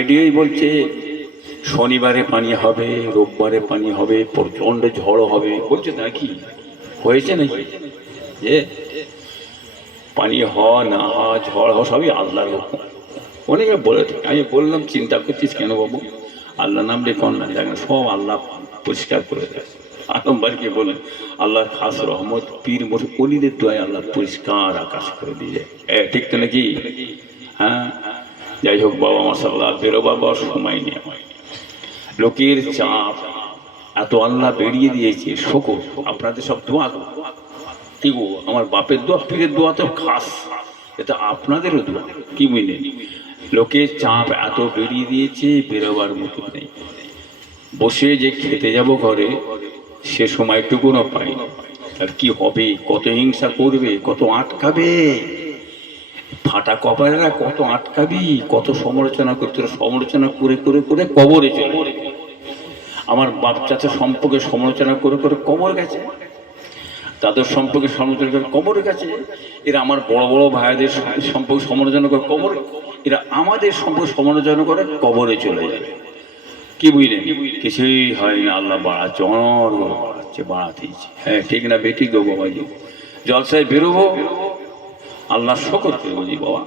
রেডিওই বলছে, শনিবারে পানি হবে, রোববারে পানি হবে, প্রচণ্ড ঝড় হবে। বলছে নাকি? হয়েছে নাকি? যে পানি হওয়া, না হওয়া, ঝড় হওয়া সবই আল্লাহর অনেকে বলে, আমি বললাম, চিন্তা করছিস কেন বাবু? আল্লাহ নাম কন না দেখেন সব আল্লাহ পরিষ্কার করে দেয়। আলমবারকে বলেন আল্লাহর খাস রহমত, পীর মোট অলিদের দোয়ায় আল্লাহ পরিষ্কার আকাশ করে দিয়ে ঠিক তো নাকি? হ্যাঁ? যাই হোক বাবা মাসাল্লাহ বেরো বাবা সময় নেই লোকের চাপ, এত আল্লাহ বেরিয়ে দিয়েছে শকর আপনাদের সব দোয়া গো। কি গো, আমার বাপের দোয়া, পীরের দোয়া তো খাস, এটা আপনাদেরও দোয়া, কি বুঝলেন লোকের চাপ এত বেরিয়ে দিয়েছে, বেরোবার মতো নেই। বসে যে খেতে যাব ঘরে, সে সময়টুকুনও পাই আর কি হবে, কত হিংসা করবে, কত আটকাবে? ফাটা কপালেরা কত আটকাবি, কত সমালোচনা করতে সমালোচনা করে করে করে কবরে চলে। আমার বাপ সম্পর্কে সমালোচনা করে করে কবর গেছে। তাদের সম্পর্কে সমালোচনা করে কবরে গেছে। এরা আমার বড় বড় ভাইদের সম্পর্কে সমালোচনা করে কবর, এরা আমাদের সম্পর্কে সমালোচনা করে কবরে চলে যাবে কি বুঝলেন? কিছুই হয় না, আল্লাহ বাড়াচ্ছে অনর্গ বাড়াচ্ছে বাড়াতেইছে হ্যাঁ ঠিক না বেটি গো বাবাজি। জলসায় বেরোবো? আল্লাহ করে বুঝি বাবা।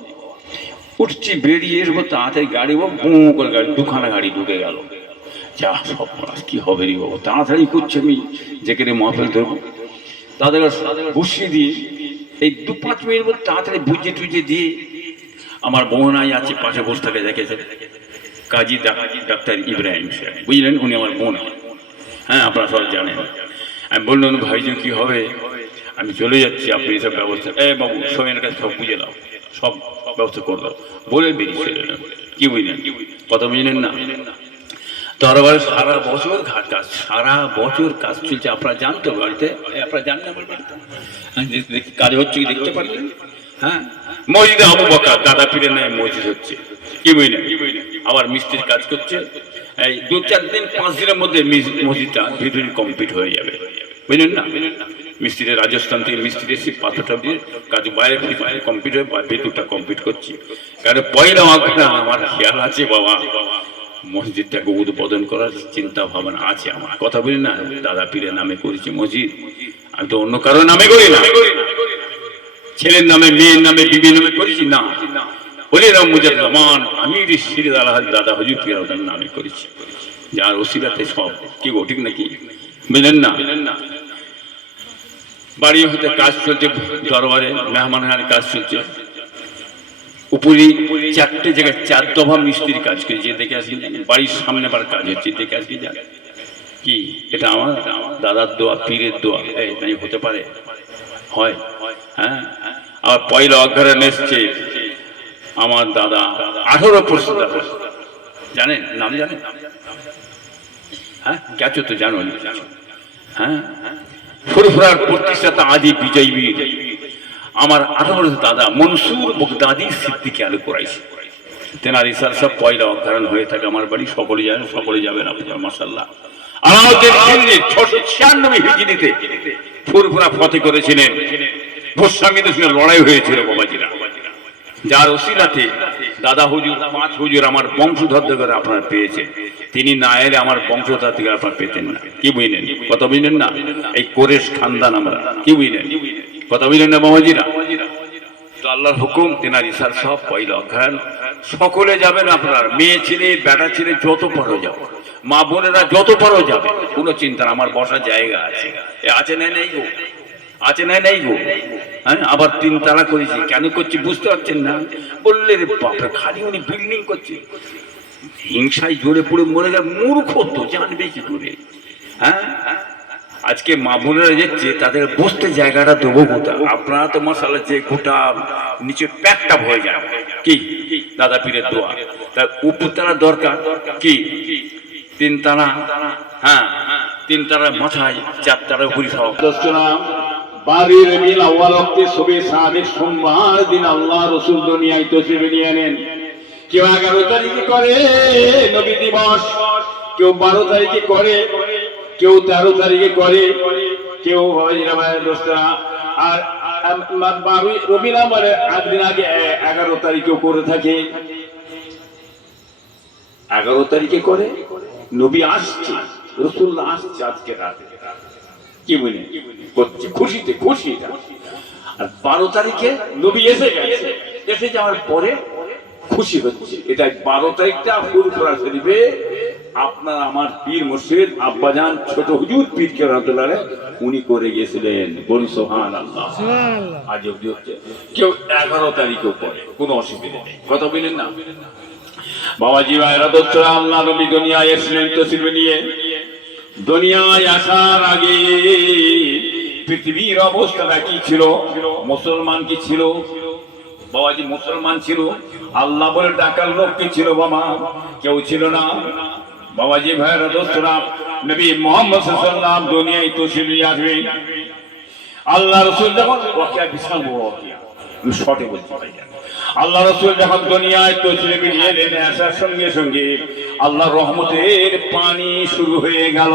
উঠছি, বেরিয়ে এসবো তাড়াতাড়ি গাড়ি বো বু, করে গাড়ি, দুখানা গাড়ি ঢুকে গেল। যা সব কি হবে রে বাবা? তাড়াতাড়ি করছে আমি, যেখানে মহাফেল ধরবো। তাদের বসিয়ে দিয়ে, এই দু পাঁচ মিনিট মধ্যে তাড়াতাড়ি বুঝে টুজে দিয়ে, আমার বোনাই আছে, পাশে বসে থাকে দেখেছে কাজী ডাক- ডাক্তার ইব্রাহিম সাহেব। বুঝলেন? উনি আমার বোন। হ্যাঁ আপনারা সব জানেন। আমি বললাম, ভাইজন, কি হবে? আমি চলে যাচ্ছি আপনি সব ব্যবস্থা এ বাবু সব সবাই কাছে সব বুঝে দাও। সব ব্যবস্থা করে দাও। বলে বেরিয়ে কি বুঝলেন? কথা বুঝলেন না? তারপরে সারা বছর ঘাট কাজ সারা বছর কাজ চলছে। আপনারা জানতো বাড়িতে? আপনারা আমার বাড়িতে? হ্যাঁ, দেখি কাজ হচ্ছে কি দেখতে পারলেন? হ্যাঁ? মসজিদে আবু বকা দাদা পীরের নাই মসজিদ হচ্ছে। কি বুঝলেন? আবার মিস্ত্রির কাজ করছে। এই দু চার দিন পাঁচ দিনের মধ্যে মিস- মসজিদটা ভিতরে কমপ্লিট হয়ে যাবে। বুঝলেন না? মিস্ত্রি রাজস্থান থেকে মিস্ত্রি এসে পাথরটা দিয়ে কাজ বাইরে হয়ে বা- ভেতরটা কমপ্লিট করছি। কারণ পয়লা অগ্রহণ আমার খেয়াল আছে বাবা। মসজিদটাকে উদ্বোধন করার চিন্তা ভাবনা আছে আমার। কথা বলি না, দাদা পীরের নামে করেছি মসজিদ। আমি তো অন্য কারও নামে করি না। ছেলের নামে, মেয়ের নামে বিবি নামে করেছি না। হলিরাম মুজাদ রহমান আমি শ্রী দাদা দাদা হজুর পিয়ার নামে করেছি। যার ওসিলাতে সব। কি গো, ঠিক নাকি? বুঝলেন না? বাড়ি হতে কাজ চলছে, দরবারে মেহমানের কাজ চলছে। উপরে চারটে জায়গায় চার দফা মিস্ত্রির কাজ করে, যে দেখে আসি বাড়ির সামনে আবার কাজ হচ্ছে দেখে আসি যা কি? এটা আমার দাদার দোয়া, পীরের দোয়া। এই হতে পারে। হয়। হ্যাঁ? আর পয়লা অঘ্রাণ এসছে। আমার দাদা আঠারো পর্যন্ত দাদা। জানেন? নাম জানেন? হ্যাঁ? গেছো তো জানো। হ্যাঁ? প্রতিষ্ঠাতা আদি বিজয় আমার আঠারো দাদা মনসুর সিদ্দিকে আলু করাইছে তেনার ইসার সব পয়লা হয়ে থাকে আমার বাড়ি, সকলে জানেন সকলে যাবেন আপনার মাসাল্লাহ ছশো ছিয়ানব্বই হিজড়িতে ফুরফুরা ফতে করেছিলেন। গোস্বামীদের সঙ্গে লড়াই হয়েছিল বাবাজিরা। যার ওসিলাতে দাদা হুজুর, পাঁচ হুজুর আমার বংশধর করে আপনারা পেয়েছেন। তিনি না এলে আমার বংশধর থেকে আপনারা পেতেন না। কি বুঝলেন? কথা বুঝলেন না? এই কোরেশ খানদান আমরা। কি বুঝলেন? কথা বুঝলেন না তো আল্লাহর হুকুম, তেনার ইসার সব পয়লা অজ্ঞান সকলে যাবেন আপনার, মেয়ে ছেলে, বেটা ছেলে, যত পরও যাও। মা বোনেরা যত পরও যাবে। কোনো চিন্তা আমার বসার জায়গা আছে। আছে না নেই গো? আছে না নেই গো? হ্যাঁ আবার তিন তালা করেছি। কেন করছি বুঝতে পারছেন না? বললে রে বাপরে, খালি উনি বিল্ডিং করছে। হিংসায় জোরে পড়ে মরে গেল মূর্খ তো, জানবে কি করে? হ্যাঁ? আজকে মা বোনেরা যাচ্ছে, তাদের বসতে জায়গাটা দেবো গোটা আপনারা তো মশালা যে গোটা নিচে প্যাকটা হয়ে যায় কি? দাদা পীরের দোয়া। তার উপরতলা দরকার। কি? তিন তারা হ্যাঁ। তিন তারা মাথায় চার তারা উপরি সহ দোস্তরা বারি রবিল আউয়াল ওয়াক্তে সবে সাদিক সোমবার দিন আল্লাহ রসুল দুনিয়ায় তশরিফ নিয়ে আনেন। কেউ এগারো তারিখে করে, নবী দিবস। কেউ বারো তারিখে করে, কেউ তেরো তারিখে করে, কেউ দোস্তরা আর বারোই, রবির আমার একদিন আগে এগারো তারিখেও করে থাকে। এগারো তারিখে করে, নবী আসছে রসুল্লাহ আসছে আজকে রাতে। কি বলে? করছে খুশিতে খুশি আর বারো তারিখে নবী এসে গেছে। এসে যাওয়ার পরে খুশি হচ্ছে। এটা বারো তারিখটা ফুরফুরা শরীফে আপনার আমার পীর মুর্শিদ আব্বাজান ছোট হুজুর পীর কেরাতুল্লাহ উনি করে গেছিলেন বলুন সোহান আল্লাহ আজ অব্দি হচ্ছে। কেউ এগারো তারিখেও পরে কোনো অসুবিধা নেই। কথা বললেন না। বাবাজি ভাইরা দোস্তরা আল্লাহ নবী দুনিয়ায় এসলেন তসিবে নিয়ে। দুনিয়ায় আসার আগে পৃথিবীর অবস্থাটা কি ছিল? মুসলমান কি ছিল? বাবাজি মুসলমান ছিল? আল্লাহ বলে ডাকার লোক কি ছিল বাবা? কেউ ছিল না। বাবাজি ভাইরা দোস্তরা, নবী মোহাম্মদ দুনিয়ায় তসিবে আসবে। আল্লাহ রসুল যখন বিশাল বড় আমি শর্টে আল্লাহ রসুল যখন দুনিয়ায় তসলিম নিয়ে নেমে আসার সঙ্গে সঙ্গে আল্লাহ রহমতের পানি শুরু হয়ে গেল।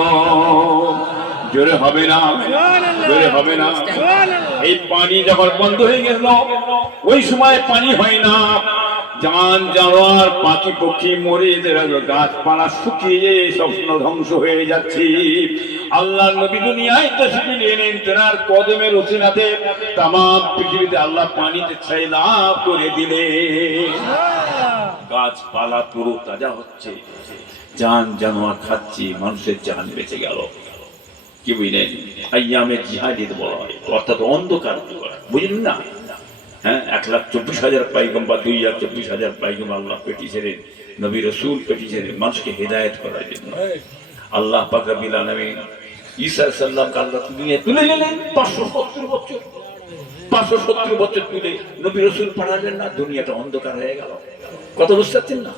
জোরে হবে না। জোরে হবে না। এই পানি যখন বন্ধ হয়ে গেল, ওই সময় পানি হয় না। জান জানোয়ার পাখি পক্ষী মরে গাছপালা শুকিয়ে স্বপ্ন ধ্বংস হয়ে যাচ্ছে। আল্লাহ নবী দুনিয়ায় তসবি নিয়ে নেন, তেনার কদমের ওসিনাতে তাম পৃথিবীতে আল্লাহ পানিতে লাভ করে দিলে গাছপালা পুরো তাজা হচ্ছে। জান জানোয়ার খাচ্ছি, মানুষের জান বেঁচে গেল। কি বুঝলেন আইয়ামে জিহাদিদ বলা হয় অর্থাৎ অন্ধকার। বুঝলেন না হ্যাঁ এক লাখ চব্বিশ হাজার পাইগম বা দুই লাখ চব্বিশ হাজার পাইগম আল্লাহ পেটিছিলেন নবী রসুল পেটিছিলেন মানুষকে হেদায়ত করার জন্য আল্লাহ পাকাবিল আলমী ঈসা সাল্লাম আল্লাহ তুলে তুলে নিলেন পাঁচশো সত্তর বছর পাঁচশো সত্তর বছর তুলে নবী রসুল পাঠালেন না দুনিয়াটা অন্ধকার হয়ে গেল কত বুঝতে পারছেন না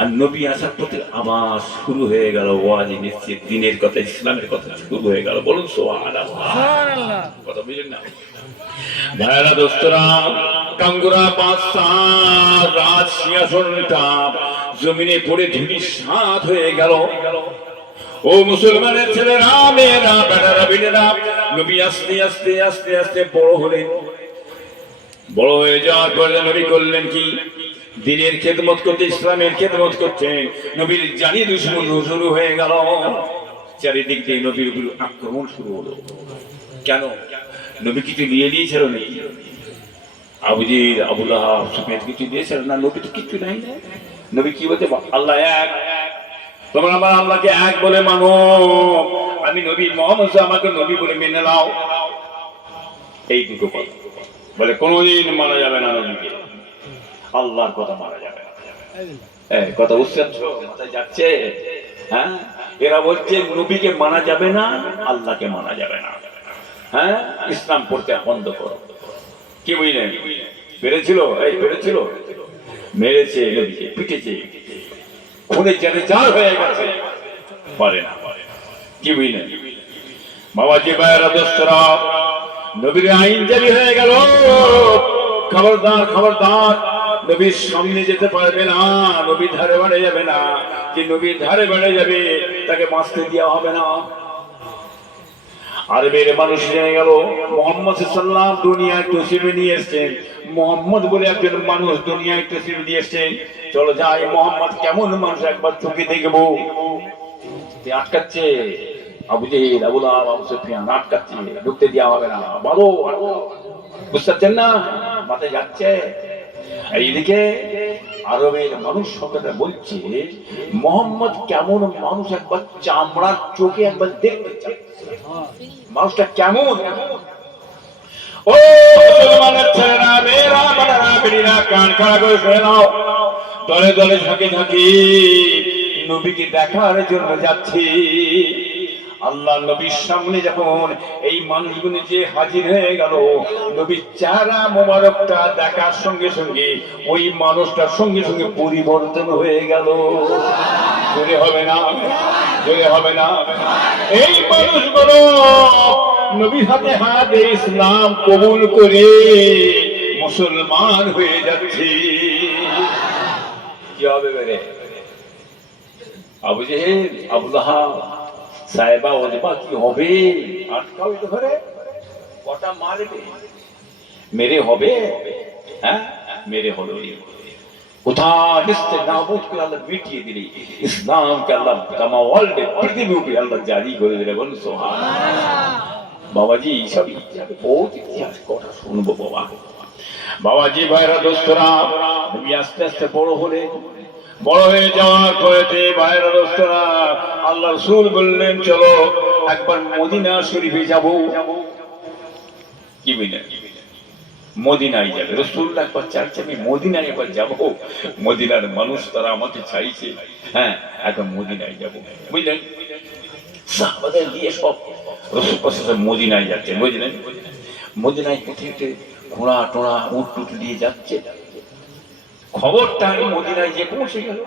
আর নবী আসার প্রতি আবার শুরু হয়ে গেল ওয়াজি নিশ্চিত দিনের কথা ইসলামের কথা শুরু হয়ে গেল। বলুন কথা বুঝলেন না? ভাইরা দোস্তরা কাঙ্গুরা বাদশা রাজ সিংহাসনটা জমিনে পড়ে ধুলি সাত হয়ে গেল। ও মুসলমানের ছেলেরা মেয়েরা বেটারা বেটেরা নবী আস্তে আস্তে আস্তে আস্তে বড় হলেন। বড় হয়ে যাওয়ার পরে নবী করলেন কি? দিনের খেদমত করতে, ইসলামের খেদমত করছেন নবীর জানি দুশ্মন শুরু হয়ে গেল। চারিদিক দিয়ে নবীর উপর আক্রমণ শুরু হলো। কেন? নবী কিছু নিয়ে দিয়েছিল নাকি? আবুজির আবুল্লাহ সুফিয়ান কিছু দিয়েছিল? না, নবী তো কিছু নাই। নবী কি বলতে আল্লাহ এক। তোমরা আমার আল্লাহকে এক বলে মানো। আমি নবী মোহাম্মদ আমাকে নবী বলে মেনে নাও। এই দুটো কথা। বলে, কোনোদিন মানা যাবে না নবীকে। আল্লাহর কথা মানা যাবে। কথা বুঝতে? মাথায় যাচ্ছে। হ্যাঁ? এরা বলছে নবীকে মানা যাবে না আল্লাহকে মানা যাবে না। হ্যাঁ? ইসলাম পড়তে বন্ধ করো। কি বুঝলেন? পেরেছিল এই পেরেছিল মেরেছে নবীকে পিটেছে। খুনে জেনে চার হয়ে গেছে। পারে না। কি বুঝলেন? বাবাজি ভাইয়েরা দোস্তরা নবীর আইন জারি হয়ে গেল। খবরদার খবরদার। নবীর সামনে যেতে পারবে না নবীর ধারে বাড়ে যাবে না। যে নবীর ধারে বেড়ে যাবে, তাকে বাঁচতে দেওয়া হবে না। আরবের মানুষ জেনে গেল, মোহাম্মদ সাল্লাম দুনিয়ায় তসিবে নিয়ে এসছেন। মোহাম্মদ বলে একজন মানুষ দুনিয়ায় একটু তসিবে নিয়ে এসছেন। চলো যাই, মোহাম্মদ কেমন মানুষ একবার চোখে দেখব। আটকাচ্ছে? আবু জেহেল আবুল আবু সুফিয়ান আটকাচ্ছে, ঢুকতে দেওয়া হবে না। বলো বুঝতে পারছেন না? মাথায় যাচ্ছে? এইদিকে আরবের মানুষ সংখ্যাটা বলছে, মোহাম্মদ কেমন মানুষ একবার চামড়ার চোখে একবার দেখতে চায়? মানুষটা কেমন? ও মুসলমানের ছেলেরা, মেয়েরা বেরিরা কান খাড়া করে নাও। দলে দলে ঝাঁকে ঝাঁকি নবীকে দেখার জন্য যাচ্ছি। আল্লাহ নবীর সামনে যখন এই মানুষগুলো যে হাজির হয়ে গেল, নবীর চারা মোবারকটা দেখার সঙ্গে সঙ্গে ওই মানুষটার সঙ্গে সঙ্গে পরিবর্তন হয়ে গেল। জোরে হবে না? জোরে হবে না? এই মানুষগুলো নবীর হাতে হাত ইসলাম কবুল করে মুসলমান হয়ে যাচ্ছে। কি হবে বেরে আবু জেহেল আবুল্লাহ সাহেবা ওজমা কি হবে? আটকাও ধরে কটা মারবে? মেরে হবে। হ্যাঁ? মেরে হলো উঠান করে মিটিয়ে আল্লাহ করে দিলে বাবাজি এইসব কথা ভাইরা, দোস্তরা, তুমি আস্তে আস্তে বড় হলে বড় হয়ে যাওয়ার পরেতে ভাইরা দোস্তরা আল্লাহ রসুল বললেন, চলো একবার মদিনা শরীফে যাব। কি বুঝলেন মদিনায় যাবে। রসুল একবার চাইছে, আমি মদিনায় একবার যাব। মদিনার মানুষ তারা আমাকে চাইছে। হ্যাঁ একবার মদিনায় যাব। বুঝলেন? সাহাবাদের দিয়ে সব রসুল প্রসেসে মদিনায় যাচ্ছে, বুঝলেন? মদিনায় হেঁটে হেঁটে ঘোড়া টোড়া উট টুট দিয়ে যাচ্ছে খবরটা আমি মদিনায় যে পৌঁছে গেল।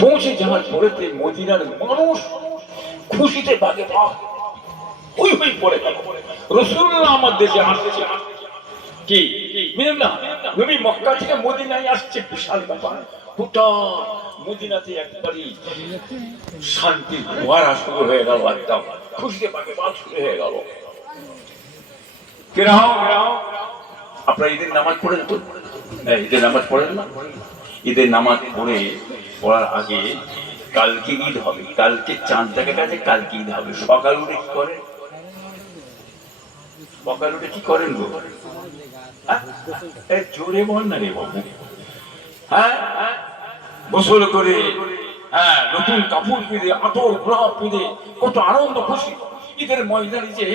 পৌঁছে যাওয়ার পরেতে মদিনার মানুষ খুশিতে বাগে পা ওই হই পড়ে গেল। রসুল্লাহ আমার দেশে আসছে। কি? নবী মক্কা থেকে মদিনায় আসছে। বিশাল ব্যাপার। গোটা মদিনাতে একবারই শান্তি ফোয়ারা শুরু হয়ে গেল একদম। খুশিতে পাকে বাদ শুরু হয়ে গেল। কেরাও আপনারা নামাজ পড়েন তো? হ্যাঁ, ঈদের নামাজ পড়েন না? ঈদের নামাজ পড়ে পড়ার আগে কালকে ঈদ হবে কালকে চাঁদ দেখা গেছে কালকে ঈদ হবে। সকাল উঠে কি করেন? সকাল উঠে কি করেন গো? হ্যাঁ? জোরে বল না রে বাবু। হ্যাঁ? গোসল করে হ্যাঁ নতুন কাপড় পিঁধে আতর গোলাপ পিঁধে কত আনন্দ খুশি। ঈদের ময়দানে যে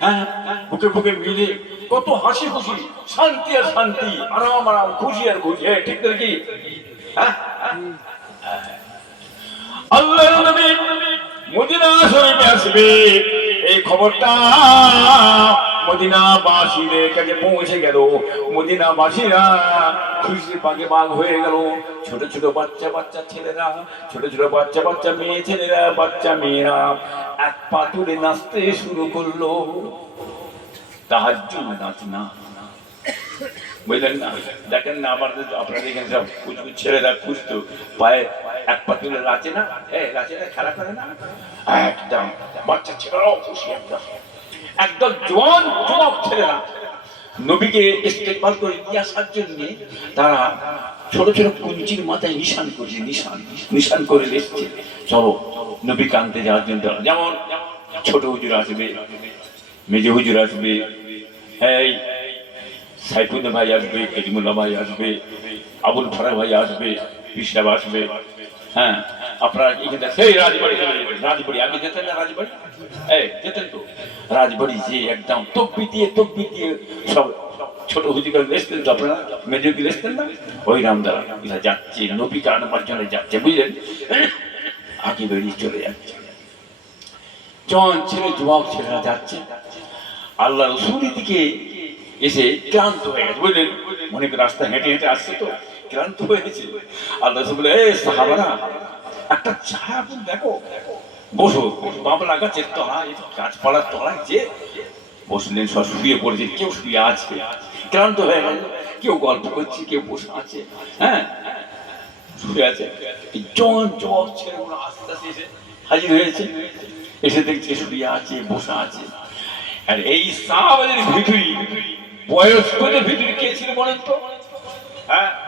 হ্যাঁ বুকে বুকে মিলে কত হাসি খুশি, শান্তি আর শান্তি, আরাম আরাম, খুশি আর খুশি হ্যাঁ ঠিক তো কি হ্যাঁ হ্যাঁ। আল্লাহর নবী মদিনা শরীফে আসবে, এই খবরটা মদিনাবাসীদের কাছে পৌঁছে গেল। মদিনাবাসীরা খুশি পাগে বাঘ হয়ে গেল। ছোট ছোট বাচ্চা বাচ্চা ছেলেরা, ছোট ছোট বাচ্চা বাচ্চা মেয়ে ছেলেরা, বাচ্চা মেয়েরা এক পা তুলে নাচতে শুরু করল। তাহার নাচ না বুঝলেন না? দেখেন না আমাদের আপনাদের এখানে সব কুচকুচ ছেলেরা খুঁজতো। পায়ে এক পা তুলে নাচে না? এ নাচে না, খেলা করে না? একদম। বাচ্চা ছেলেরাও খুশি একদম। একদম জোয়ান যুবক ছেলেরা নবীকে ইস্তেকবাল করে নিয়ে আসার জন্য তারা ছোট ছোট কুঞ্চির মাথায় নিশান করছে নিশান নিশান করে এসছে চলো, নবী আনতে যাওয়ার জন্য যেমন ছোট হুজুর আসবে, মেজে হুজুর আসবে এই সাইফুদ্দিন ভাই আসবে করিমুল্লাহ ভাই আসবে, আবুল ফরা ভাই আসবে পিসাব আসবে। হ্যাঁ আপনারা এখানে রাজবাড়ি। রাজবাড়ি আগে যেতেন না যাচ্ছে নবীকে আনবার জন্য যাচ্ছে, বুঝলেন? আগে বেরিয়ে চলে যাচ্ছে। জন ছেলে যুবক ছেলেরা যাচ্ছে, আল্লাহ রসুলের দিকে এসে ক্লান্ত হয়ে গেছে, বুঝলেন? মনে রাস্তা হেঁটে হেঁটে আসছে তো। ক্লান্ত হয়েছে। আল্লাহ বলে এ সাহাবারা, একটা ছায়া ফুল দেখো। বসো বাবলা গাছের তলায় গাছপালার তলায় যে বসলেন, সব শুয়ে পড়েছে, কেউ শুয়ে আছে। ক্লান্ত হয়ে গেল। কেউ গল্প করছে, কেউ বসে আছে। হ্যাঁ? শুয়ে আছে। জন জব ছেলেগুলো আস্তে আস্তে এসে হাজির হয়েছে। এসে দেখছে শুয়ে আছে, বসে আছে। আর এই সাহাবাদের ভিতরে বয়স্কদের ভিতরে কে ছিল বলেন তো? হ্যাঁ?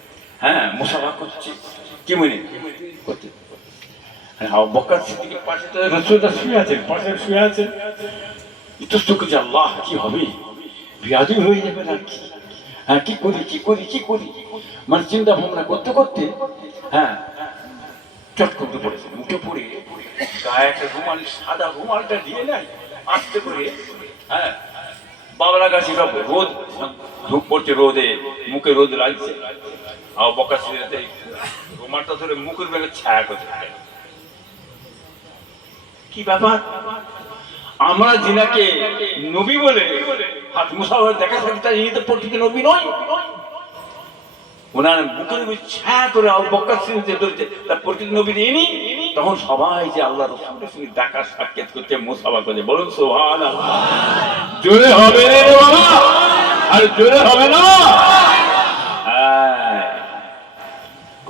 হ্যাঁ মুসাফা করছে। কি মনে করছে। বকার সিদ্দিকের পাশে তো রসুলটা শুয়ে আছেন, পাশে শুয়ে আছেন। ইতস্ত করছে, আল্লাহ, কি হবে? বিয়াদি হয়ে যাবে না কি? হ্যাঁ কি করি কি করি কি করি? মানে চিন্তা ভাবনা করতে করতে হ্যাঁ চট করতে পড়েছে মুখে পড়ে, গায়ে একটা রুমাল, সাদা রুমালটা দিয়ে নেয়, আস্তে করে হ্যাঁ বাবলা গাছে সব রোদ ধূপ পড়ছে রোদে, মুখে রোদ লাগছে। আর বকা সিরাতে রুমালটা ধরে মুখের বেলা ছায়া করছে কি ব্যাপার? আমরা জিনাকে নবী বলে হাত মুসাফার দেখা থাকি তার ইনি তো প্রকৃত নবী নয়। ওনার বুকের উপর ছ্যা করে আল বক্কা সিরিজে ধরেছে, তার প্রতিদিন নবীর ইনি তখন সবাই যে আল্লাহ রসুলের সঙ্গে ডাকার সাক্ষাৎ করতে মোসাফা করে বলুন সোহান জোরে হবে রে বাবা। আর জোরে হবে না হ্যাঁ।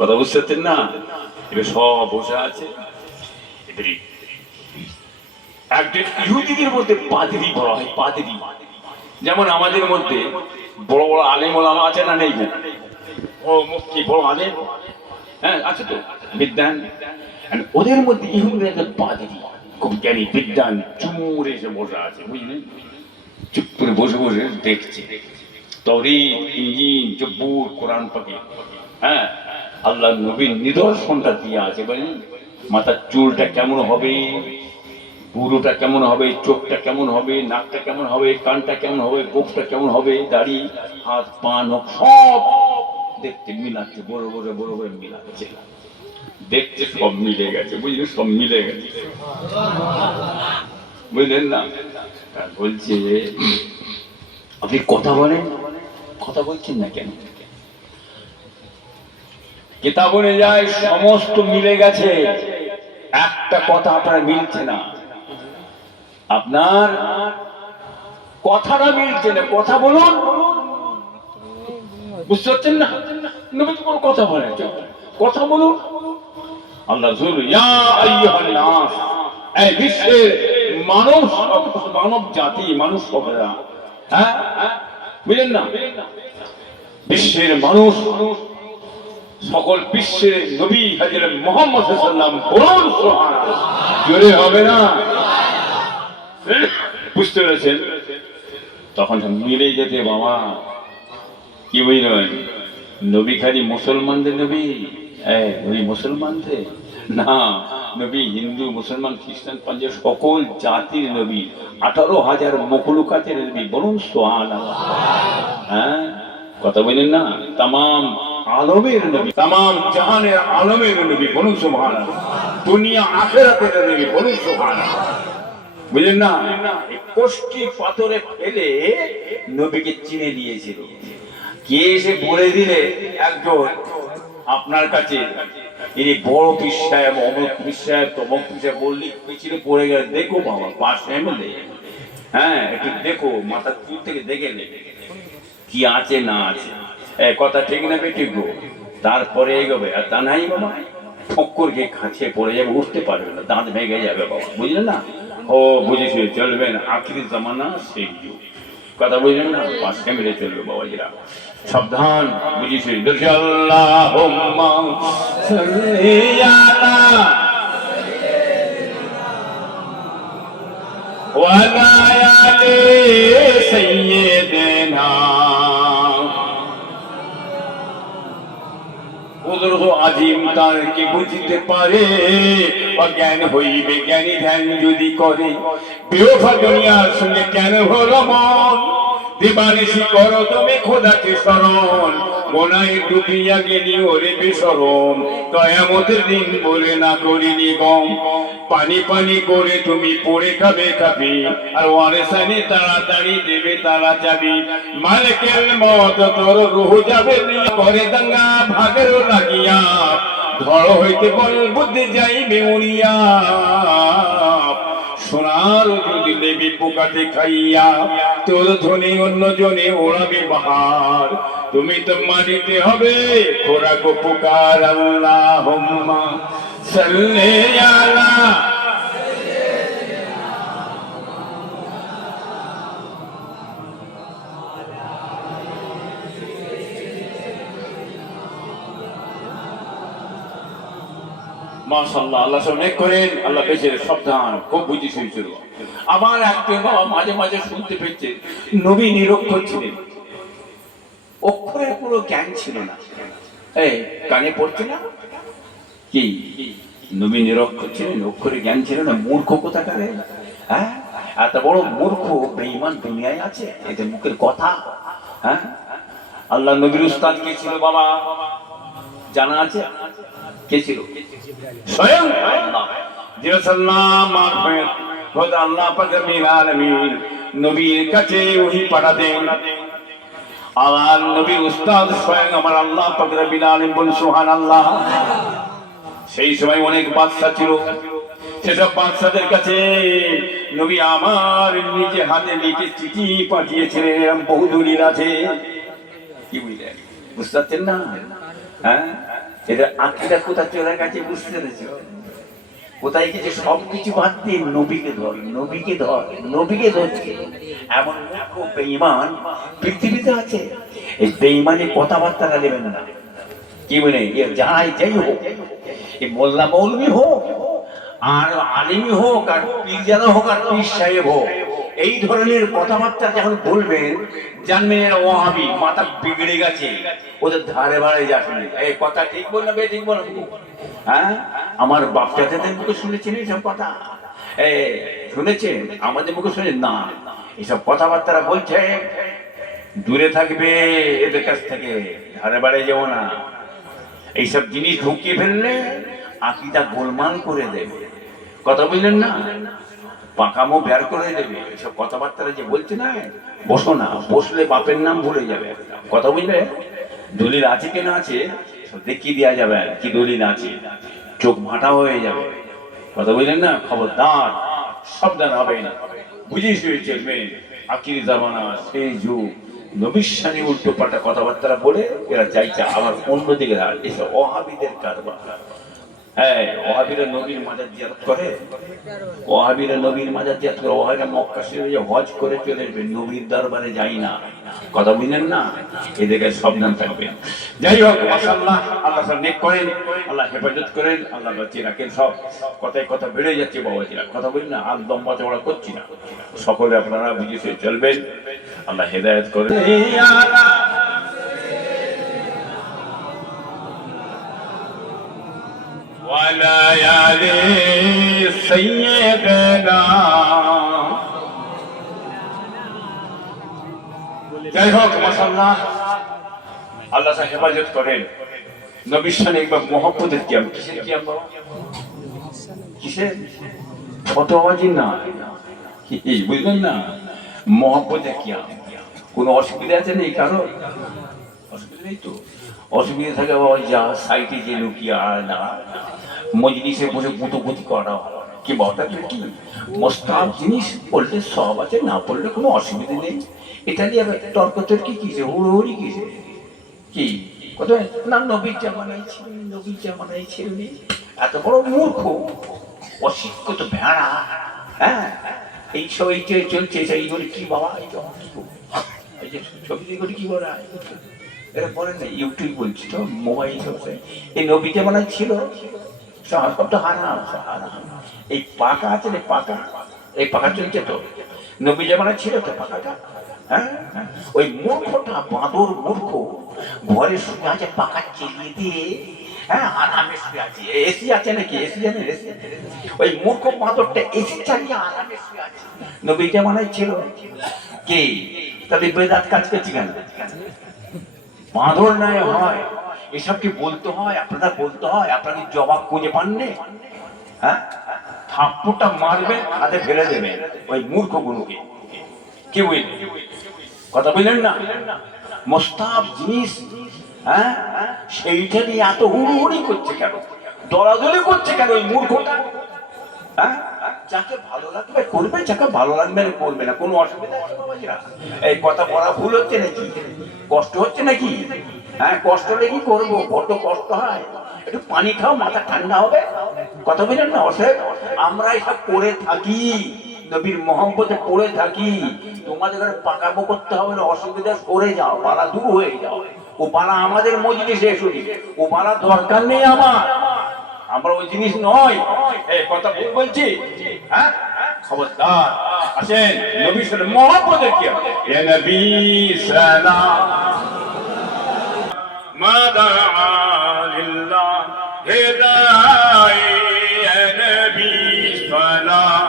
কথা বুঝতে না? এবার সব বসে আছে। একজন ইহুদিদের মধ্যে পাদরি বলা হয়, পাদরি। যেমন আমাদের মধ্যে বড় বড় আলেম ওলামা আছে না নেই? ও মুক্তি বড় আলেম? হ্যাঁ আছে তো বিদ্যান ওদের মধ্যে ইহুদিদের একজন পাদরি। খুব জ্ঞানী বিদ্যান চুমুরে এসে বসে আছে, বুঝলেন? চুপ করে বসে বসে দেখছে। তরি ইঞ্জিন জব্বুর, কোরআন পাখি হ্যাঁ আল্লাহ নবীর নিদর্শনটা দিয়ে আছে বলেন, মাথার চুলটা কেমন হবে পুরোটা কেমন হবে, চোখটা কেমন হবে, নাকটা কেমন হবে, কানটা কেমন হবে গোপটা কেমন হবে, দাড়ি, হাত, পা, নখ সব দেখতে মিলাচ্ছে, বড় বড় বড় বড় মিলাচ্ছে। দেখতে সব মিলে গেছে, বুঝলি? সব মিলে গেছে। বুঝলেন না? বলছে, আপনি কথা বলেন? কথা বলছেন না কেন? কিতাব যায়, সমস্ত মিলে গেছে। একটা কথা আপনার মিলছে না। আপনার কথাটা মিলছে না। কথা বলুন। বুঝতে পারছেন না? কথা বলে কথা বলুন। ইয়া বিশ্বের মানব মানব জাতি, মানুষ হ্যাঁ? না? বিশ্বের মানুষ সকল বিশ্বের নবী হাজির মোহাম্মদ সাল্লাম বলুন, সুবহানাল্লাহ। জোরে হবে না? বুঝতে পেরেছেন? তখন মিলে যেতে, বাবা। কি বুঝলেন? নবী খালি মুসলমানদের নবী? নবী মুসলমানদের? না, নবী হিন্দু, মুসলমান, খ্রিস্টান, পাঞ্জাব, সকল জাতির নবী, আঠারো হাজার মকলুকাতের নবী। বলুন সোহান হ্যাঁ? কথা বলেন না? তাম আলমের নবী তাম জাহানের আলমের নবী, বলুন দুনিয়া নবী, বলুন বুঝলেন না? পাথরে ফেলে নবীকে চিনে দিয়েছিল কে এসে বলে দিলে? একজন। আপনার কাছে। ইনি বড় পীর সাহেব অমুক পীর সাহেব, তমক পীর সাহেব বললি, পিছনে পড়ে গেলে দেখো বাবা, পাশ এমএলএ হ্যাঁ একটু দেখো মাথার দূর থেকে দেখে নে। কি আছে না আছে। কথা ঠিক না বেঠিক গো তারপরে এগোবে আর তা নাই বাবা ঠক্কর গিয়ে খাঁচে পড়ে যাবে উঠতে পারবে না দাঁত ভেঙে যাবে বাবা বুঝলেন না ও বুঝেছি চলবে না আখিরি জামানা সেই যুগ কথা বুঝলেন না পাঁচটা মিলে চলবে বাবাজিরা সাবধান বুঝেছি দেখি আল্লাহ ولا يا سيدنا কুদরত আজিম তার কে বুঝতে পারে? অজ্ঞান হইবে, জ্ঞানী ধ্যান যদি করে। বিরোধা দুনিয়ার সঙ্গে কেন হলো মন? দিবানিসি করো, তুমি খোদাকে স্মরণ। গোনায় ডুবিয়া গেলি ওরে বিস্মরণ কয়ামতের দিন বলে না করিনি গম। পানি পানি করে তুমি পড়ে খাবে খাবে, আর ওয়ারেসানি তাড়াতাড়ি দেবে তারা যাবি মালিকের মত তোর রুহু যাবে করে দাঙ্গা ভাগেরও লাগিয়া। ধর হইতে বল বুদ্ধি যাইবে উড়িয়া। সোনার যদি নেবি পোকাতে খাইয়া, তোর ধ্বনি অন্য জনে ওড়াবে বাহার। তুমি তো মানিতে হবে, খোরাক পোকার আল্লাহ সাল্লে আলা মাশাল্লাহ আল্লাহ সব নেক করেন, আল্লাহ বেঁচে সাবধান, খুব বুঝি শুনছিল আবার একজন বাবা মাঝে মাঝে শুনতে পেয়েছে, নবী নিরক্ষর ছিলেন। অক্ষরের পুরো জ্ঞান ছিল না। এই, কানে পড়ছে না? কি? নবী নিরক্ষর ছিলেন, অক্ষরে জ্ঞান ছিল না, মূর্খ কোথাকারে? হ্যাঁ? এত বড় মূর্খ, বেঈমান দুনিয়ায় আছে এদের মুখের কথা। হ্যাঁ? আল্লাহ নবীর উস্তাদ কে ছিল বাবা? জানা আছে? কে ছিল? স্বয়ং আল্লাহ। আল্লাহ নবীর কাছে ওহী পাঠাতেন। আমার নবীর উস্তাদ স্বয়ং আমার আল্লাহ পাক রব্বিল আলামিন বলেন সুবহানাল্লাহ। সেই সময় অনেক বাচ্চা ছিল। সেসব বাচ্চাদের কাছে নবী আমার নিজে হাতে লিখে চিঠি পাঠিয়েছিলেন। এরকম বহু দলিল আছে। কি বুঝলেন? বুঝতে পারছেন না? হ্যাঁ? এটা আকিটা কোথা চলে গেছে বুঝতে পেরেছ? কোথায় গেছে সব কিছু বাদ দিয়ে নবীকে ধর নবীকে ধর, নবীকে ধরছে। এমন বেঈমান পৃথিবীতে আছে। এই বেঈমানি কথাবার্তাটা নেবেন না। কি বলে? যাই যাই হোক। এ মোল্লা মৌলবি হোক, আর আলিমি হোক, আর পীরজাদা হোক, আর পীর সাহেব হোক। এই ধরনের কথাবার্তা যখন বলবেন, জানবেন এরা ওহাবি মাথা বিগড়ে গেছে। ওদের ধারে বাড়ে যাসনি এই কথা ঠিক বল না বে, ঠিক বল হ্যাঁ? আমার বাপ চাচাদের মুখে শুনেছেন এইসব কথা? এ, শুনেছেন? আমাদের মুখে শুনে না। এইসব কথাবার্তারা বলছে, দূরে থাকবে এদের কাছ থেকে, ধারে বাড়ে যেও না। এইসব জিনিস ঢুকিয়ে ফেললে আকিটা গোলমাল করে দেবে। কথা বললেন না? পাকামো বের করে দেবে। এসব কথাবার্তা যে বলছে না, বসো না, বসলে বাপের নাম ভুলে যাবে। কথা বুঝলে? দলিল আছে কি না আছে দেখিয়ে দেওয়া যাবে কি দলিল আছে। চোখ ভাটা হয়ে যাবে। কথা বুঝলেন না? খবরদার, সাবধান হবে না বুঝিস হয়ে চলবে আকির জামানা, সেই যুগ। নবিশ্বানী উল্টো পাল্টা কথাবার্তা বলে এরা চাইছে আবার অন্যদিকে এসব অহাবিদের কারবার। হ্যাঁ নবীর মাজার নবীর মাজার করে। হজ করে চলে আসবে নবীর দরবারে কথা না? সাবধান থাকবেন যাই হোক আল্লাহ করেন, আল্লাহ হেফাজত করেন, আল্লাহ সব। কথায় কথা বেড়ে যাচ্ছে কথা না করছি না। সকলে আপনারা বুঝে চলবেন। আল্লাহ হেদায়েত করেন। আরে সৈয়দনা যাই হোক মাসাল্লাহ আল্লাহ সাহেব হেফাজত করেন। নবীর সানে একবার মোহাম্মদের কিয়াম কিসের কিয়াম কিসের? ফটোবাজি না? বুঝলেন না? মহব্বতের কিয়াম কোনো অসুবিধা আছে নেই কারণ অসুবিধা নেই তো? অসুবিধা থাকে বাবা, যা সাইটে যে লুকিয়ে আয় না মজলিসে বসে গুটোগুটি করা কি বলটা কি মোস্তাব জিনিস পড়লে সব আছে, না পড়লে কোনো অসুবিধা নেই। এটা নিয়ে আবার তর্ক তর্কি কিসে? হুড়োহুড়ি কিসে? কি? কত না, নবীর জামানায় ছিলেন, নবীর জামানায় ছিলেন। এত বড় মূর্খ, অশিক্ষিত ভেড়া হ্যাঁ? এই সব এই যে চলছে, সেই করে কি বাবা, এই যে কি? এই যে ছবি করে কি বলা? এরা বলেন না, ইউটিউব বলছি তো, মোবাইল সবসে এই নবী জামানায় ছিল সব তো হারাম হারাম। এই পাকা আছে না পাকা। এই পাকা চলছে তো। নবী জামানায় ছিল তো পাকাটা হ্যাঁ? ওই মূর্খটা, বাঁদর মূর্খ, ঘরে শুয়ে আছে, পাকা চেলিয়ে দিয়ে হ্যাঁ? আরামে শুয়ে আছে। এসি আছে নাকি? এসি জানেন? এসি ওই মূর্খ বাঁদরটা এসি চালিয়ে আরামে শুয়ে আছে। নবী জামানায় ছিল। কে? তাহলে বেদাত কাজ করছি কেন? বাঁদর নাই হয়। এসব কি বলতে হয়? আপনারা বলতে হয়? আপনারা কি জবাব খুঁজে পাননি? হ্যাঁ? থাপ্পড়টা মারবেন হাতে ফেলে দেবেন ওই মূর্খ গুলোকে কি বুঝলেন কথা বুঝলেন না? মোস্তাব জিনিস হ্যাঁ? সেইটা নিয়ে এত হুড়ুহুড়ি করছে কেন? দলাদলি করছে কেন ওই মূর্খটা? হ্যাঁ? যাকে ভালো লাগবে করবে, যাকে ভালো লাগবে না করবে না। কোনো অসুবিধা এই কথা বলা ভুল হচ্ছে নাকি? কষ্ট হচ্ছে নাকি? হ্যাঁ কষ্ট কি করব, বড্ড কষ্ট হয়। একটু পানি খাও, মাথা ঠান্ডা হবে। কথা বলেন না অসেব আমরা এসব করে থাকি, নবীর মোহাম্মতে পড়ে থাকি। তোমাদের পাকাবো করতে হবে না, অসুবিধা করে যাও, পালা দূর হয়ে যাও। ও পালা আমাদের মজলিসে শুনি ও পালা দরকার নেই আমার। আমরা ওই জিনিস নয়। কথা ভুল বলছি? হ্যাঁ? খবরদার। আসেন নবী সালাম মোহাম্মদের কি? এ নবী সালাম। মাদা লিল্লাহ হেদায় এ নবী সালাম।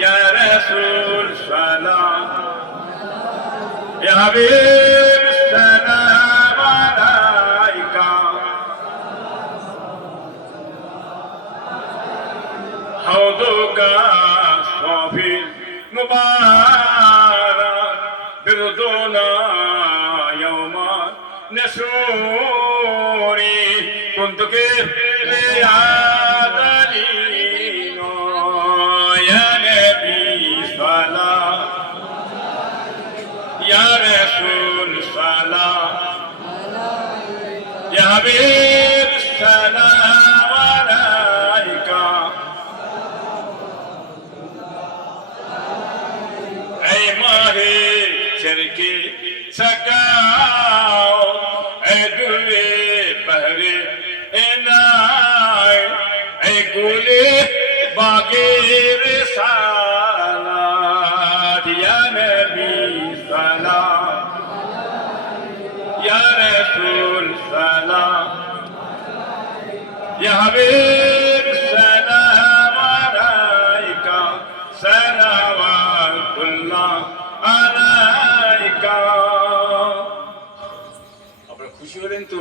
ইয়া রাসূল সালাম। ইয়া হাবিব النور كنت كفل عدلين يا نبي صلاة يا رسول صلاة يا আগের সালাত ইয়া নবী সালাম ইয়া রাসূল সালাম ইয়া হাবিব সালাম আলাইকা সালাওয়াতুল্লাহ আলাইকা আপনারা খুশি হলেন তো?